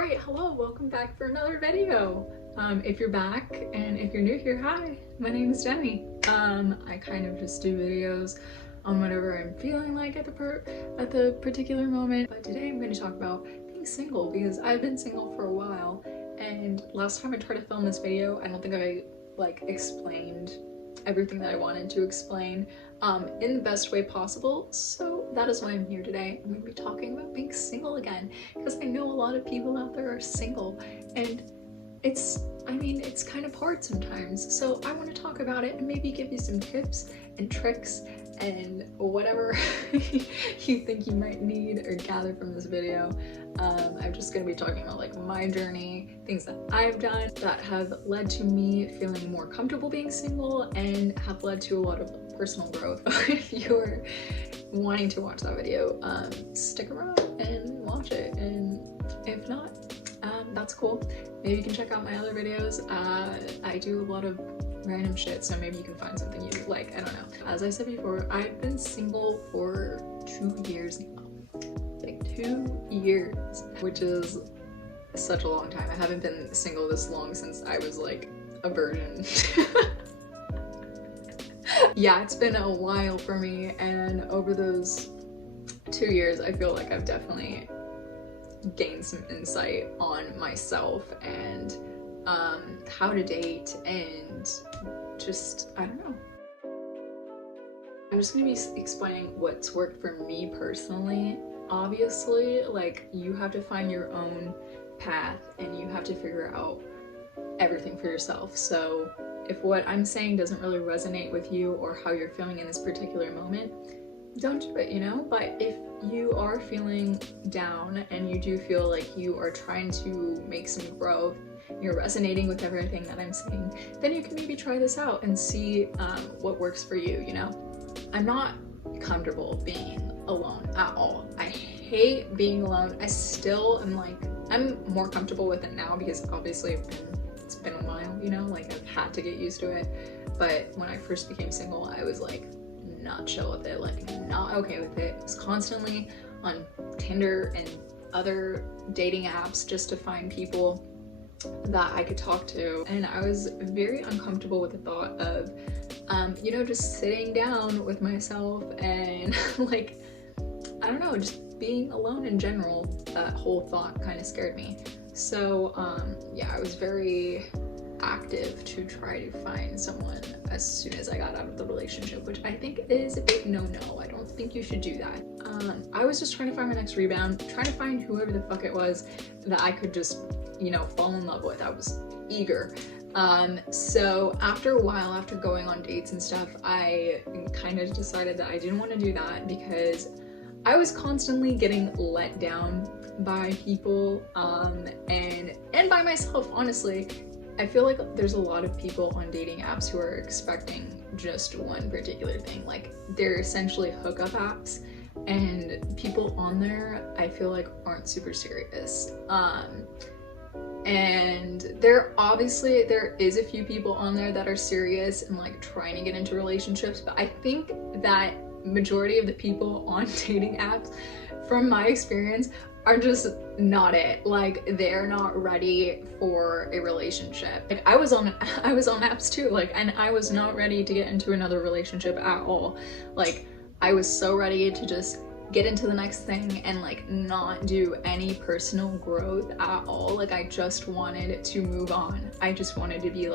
Right, hello, welcome back for another video. If you're back and if you're new here, hi, my name is Jenny. I kind of just do videos on whatever I'm feeling like at the particular moment. But today I'm going to talk about being single because I've been single for a while, and last time I tried to film this video, I don't think I explained everything that I wanted to explain in the best way possible. So that is why I'm here today. I'm going to be talking about being single again because I know a lot of people out there are single, and it's kind of hard sometimes. So I want to talk about it and maybe give you some tips and tricks and whatever you think you might need or gather from this video. I'm just going to be talking about my journey, things that I've done that have led to me feeling more comfortable being single and have led to a lot of personal growth. If you're wanting to watch that video, stick around and watch it, and if not, that's cool. Maybe you can check out my other videos. I do a lot of random shit, so maybe you can find something you like. I don't know. As I said before, I've been single for 2 years now. 2 years, which is such a long time. I haven't been single this long since I was a virgin. Yeah, it's been a while for me, and over those 2 years, I feel like I've definitely gained some insight on myself and how to date, and just, I don't know. I'm just gonna be explaining what's worked for me personally. Obviously, you have to find your own path and you have to figure out everything for yourself. So if what I'm saying doesn't really resonate with you or how you're feeling in this particular moment, don't do it, you know? But if you are feeling down and you do feel like you are trying to make some growth, you're resonating with everything that I'm saying, then you can maybe try this out and see what works for you, you know? I'm not comfortable being alone at all. I hate being alone. I still am I'm more comfortable with it now because obviously it's been a while, you know? I've had to get used to it. But when I first became single, I was not chill with it, not okay with it. I was constantly on Tinder and other dating apps just to find people that I could talk to, and I was very uncomfortable with the thought of just sitting down with myself and I don't know, just being alone in general. That whole thought kind of scared me. So yeah, I was very active to try to find someone as soon as I got out of the relationship, which I think is a big no-no. I don't think you should do that. I was just trying to find my next rebound, trying to find whoever the fuck it was that I could just, fall in love with. I was eager. So after a while, after going on dates and stuff, I kind of decided that I didn't want to do that because I was constantly getting let down by people, and by myself, honestly. I feel like there's a lot of people on dating apps who are expecting just one particular thing. They're essentially hookup apps, and people on there, I feel aren't super serious. And there is a few people on there that are serious and trying to get into relationships, but I think that majority of the people on dating apps, from my experience, are just not it. They're not ready for a relationship. I was on apps too, and I was not ready to get into another relationship at all. I was so ready to just get into the next thing and not do any personal growth at all. I just wanted to move on. I just wanted to be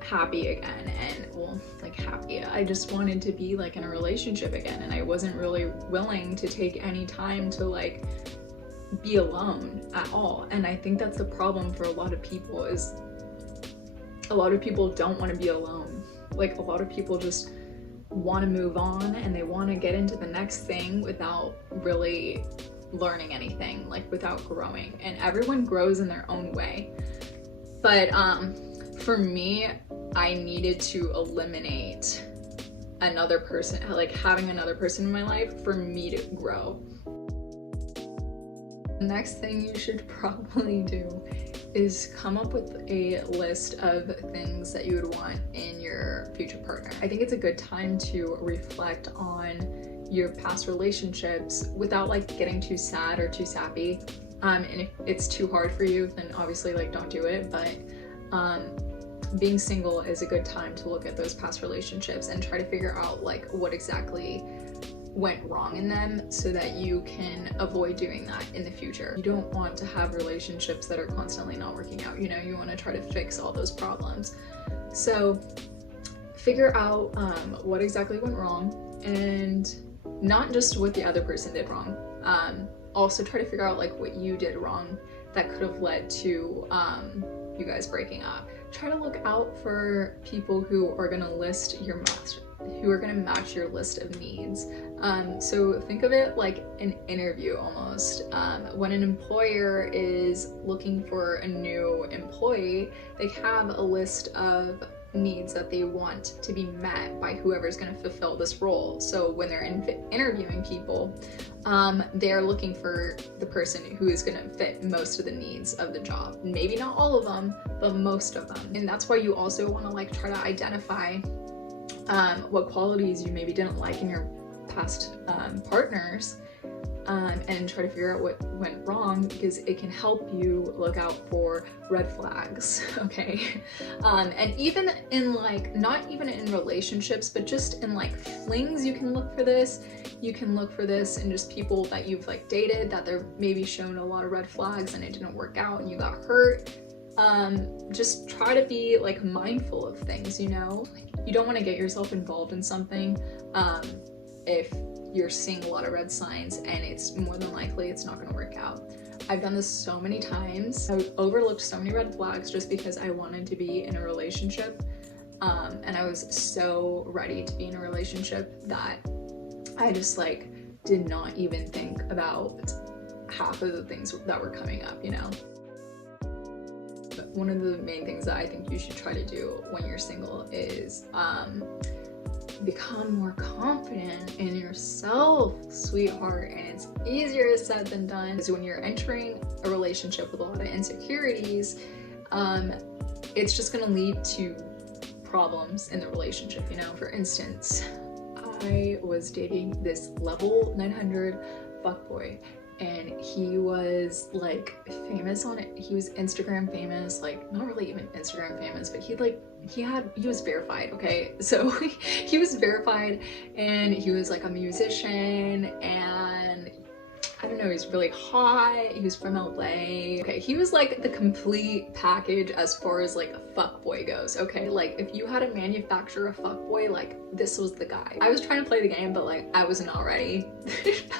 happy again, and happy. I just wanted to be in a relationship again, and I wasn't really willing to take any time to be alone at all. And I think that's the problem for a lot of people, is a lot of people don't want to be alone. A lot of people just want to move on and they want to get into the next thing without really learning anything, without growing. And everyone grows in their own way. But for me, I needed to eliminate another person, having another person in my life for me to grow. The next thing you should probably do is come up with a list of things that you would want in your future partner. I think it's a good time to reflect on your past relationships without getting too sad or too sappy. And if it's too hard for you, then obviously like don't do it. But being single is a good time to look at those past relationships and try to figure out like what exactly went wrong in them so that you can avoid doing that in the future. You don't want to have relationships that are constantly not working out, you know, you want to try to fix all those problems. So figure out what exactly went wrong, and not just what the other person did wrong. Also try to figure out like what you did wrong that could have led to you guys breaking up. Try to look out for people who are gonna match your list of needs. So think of it like an interview almost. When an employer is looking for a new employee, they have a list of needs that they want to be met by whoever's going to fulfill this role. So when they're interviewing people, they're looking for the person who is going to fit most of the needs of the job. Maybe not all of them, but most of them. And that's why you also want to like try to identify what qualities you maybe didn't like in your past partners, and try to figure out what went wrong, because it can help you look out for red flags. Okay. And even in like, not even in relationships, but just in like flings, you can look for this. You can look for this in just people that you've like dated, that they're maybe shown a lot of red flags and it didn't work out and you got hurt. Just try to be like mindful of things, you know? You don't want to get yourself involved in something if you're seeing a lot of red signs, and it's more than likely it's not going to work out. I've done this so many times. I overlooked so many red flags just because I wanted to be in a relationship, and I was so ready to be in a relationship that I just like did not even think about half of the things that were coming up, you know? But one of the main things that I think you should try to do when you're single is become more confident in yourself, sweetheart. And it's easier said than done, because when you're entering a relationship with a lot of insecurities, it's just going to lead to problems in the relationship, you know? For instance, I was dating this level 900 fuckboy, and he was like famous on it. He was Instagram famous, like not really even Instagram famous, but he was verified. Okay, so he was verified, and he was like a musician, and I don't know, he's really hot. He was from LA. Okay, he was like the complete package as far as like a fuckboy goes. Okay, like if you had to manufacture a fuckboy, like this was the guy. I was trying to play the game, but like I was not ready.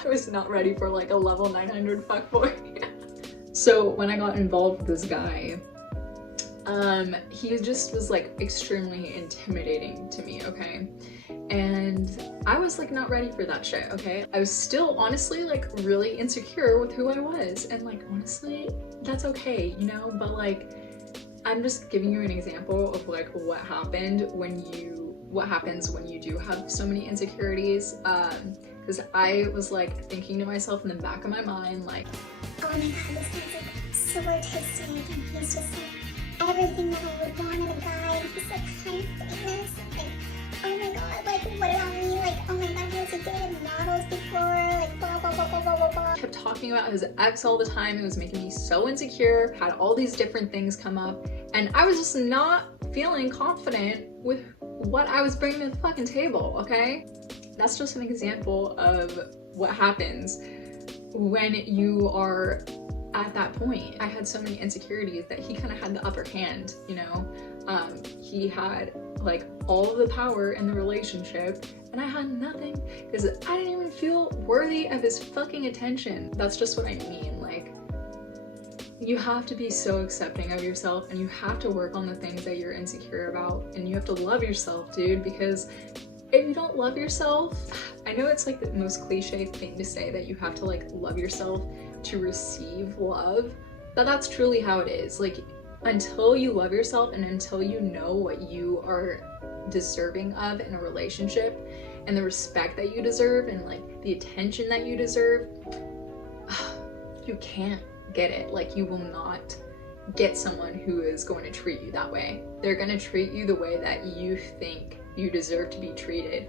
I was not ready for like a level 900 fuckboy. So when I got involved with this guy, he just was like extremely intimidating to me, okay? And I was like not ready for that shit, okay? I was still honestly like really insecure with who I was, and like honestly, that's okay, you know? But like, I'm just giving you an example of like what happens when you do have so many insecurities, because I was like thinking to myself in the back of my mind like, oh my god, this guy's like so artistic, and he's just like everything that I would want in a guy. He's like kind of famous, like oh my god, like what about me? Like oh my god, has he dated models before? Like blah blah blah blah blah blah blah. Kept talking about his ex all the time. It was making me so insecure. Had all these different things come up, and I was just not feeling confident with what I was bringing to the fucking table, okay? That's just an example of what happens when you are at that point. I had so many insecurities that he kind of had the upper hand, you know? He had like all of the power in the relationship, and I had nothing because I didn't even feel worthy of his fucking attention. That's just what I mean. Like, you have to be so accepting of yourself, and you have to work on the things that you're insecure about, and you have to love yourself, dude, because if you don't love yourself, I know it's like the most cliche thing to say that you have to like love yourself to receive love, but that's truly how it is. Like, until you love yourself and until you know what you are deserving of in a relationship and the respect that you deserve and like the attention that you deserve, you can't get it. Like, you will not get someone who is going to treat you that way. They're going to treat you the way that you think you deserve to be treated.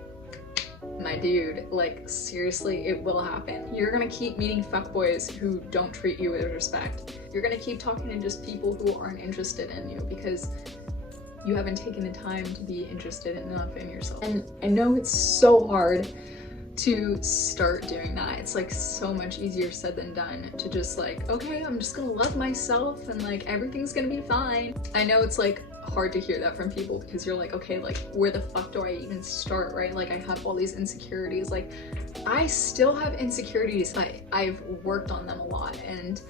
my dude, like seriously, it will happen. You're gonna keep meeting fuckboys who don't treat you with respect. You're gonna keep talking to just people who aren't interested in you because you haven't taken the time to be interested enough in yourself. And I know it's so hard to start doing that. It's like so much easier said than done to just like, okay, I'm just gonna love myself and like everything's gonna be fine. I know it's like hard to hear that from people because you're like, okay, like where the fuck do I even start, right? Like I have all these insecurities. Like I still have insecurities, but I've worked on them a lot and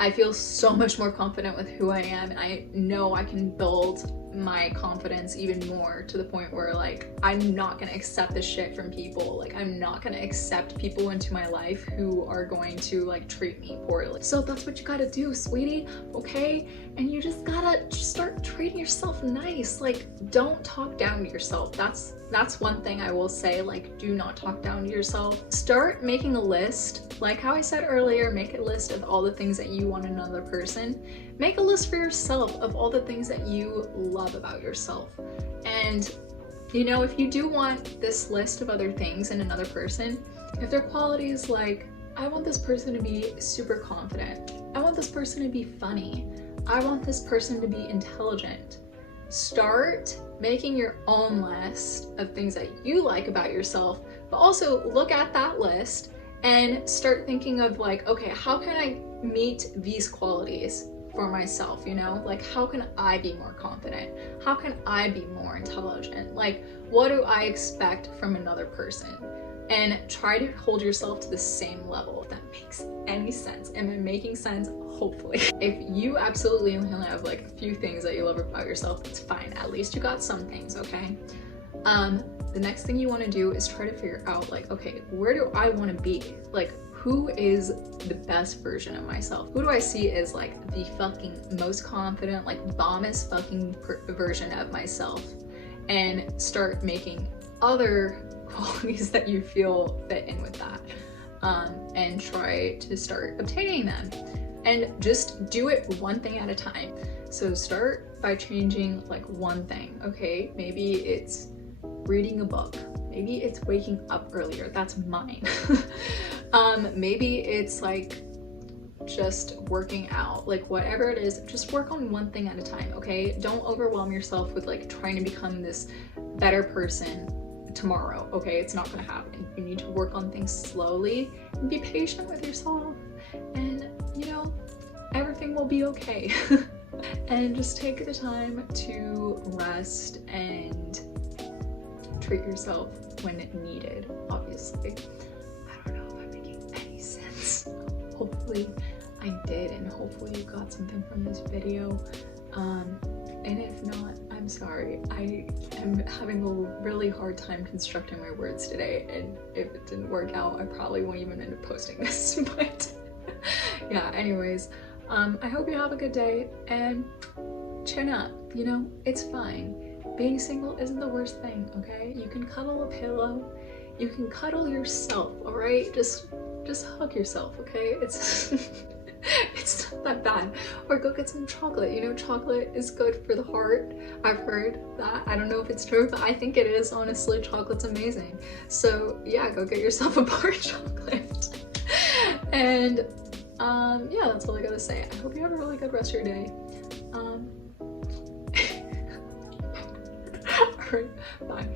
I feel so much more confident with who I am, and I know I can build my confidence even more to the point where like I'm not gonna accept this shit from people. Like I'm not gonna accept people into my life who are going to like treat me poorly. So that's what you gotta do, sweetie, okay? And you just gotta start treating yourself nice. Like don't talk down to yourself. That's one thing I will say, like do not talk down to yourself. Start making a list. Like how I said earlier, make a list of all the things that you want in another person. Make a list for yourself of all the things that you love about yourself. And you know, if you do want this list of other things in another person, if their qualities like, I want this person to be super confident, I want this person to be funny, I want this person to be intelligent, start making your own list of things that you like about yourself, but also look at that list and start thinking of like, okay, how can I meet these qualities for myself, you know? Like how can I be more confident? How can I be more intelligent? Like what do I expect from another person? And try to hold yourself to the same level, if that makes any sense. Am I making sense? Hopefully. If you absolutely only have like a few things that you love about yourself, it's fine. At least you got some things, okay? The next thing you want to do is try to figure out like, okay, where do I want to be? Like who is the best version of myself? Who do I see as like the fucking most confident, like bombest fucking version of myself? And start making other qualities that you feel fit in with that, and try to start obtaining them, and just do it one thing at a time. So start by changing like one thing, okay? Maybe it's reading a book, maybe it's waking up earlier, that's mine. Maybe it's like just working out, like whatever it is, just work on one thing at a time, okay? Don't overwhelm yourself with like trying to become this better person tomorrow, okay? It's not gonna happen. You need to work on things slowly and be patient with yourself, and you know, everything will be okay. And just take the time to rest and treat yourself when needed, obviously. I don't know if I'm making any sense. Hopefully I did, and hopefully you got something from this video. And if not, I'm sorry. I am having a really hard time constructing my words today, and if it didn't work out, I probably won't even end up posting this. But yeah, anyways, I hope you have a good day and chin up, you know, it's fine. Being single isn't the worst thing, okay? You can cuddle a pillow, you can cuddle yourself, all right? Just hug yourself, okay? It's it's not that bad. Or go get some chocolate. You know, chocolate is good for the heart. I've heard that. I don't know if it's true, but I think it is. Honestly, chocolate's amazing. So yeah, go get yourself a bar of chocolate. And yeah, that's all I gotta say. I hope you have a really good rest of your day. Alright, bye.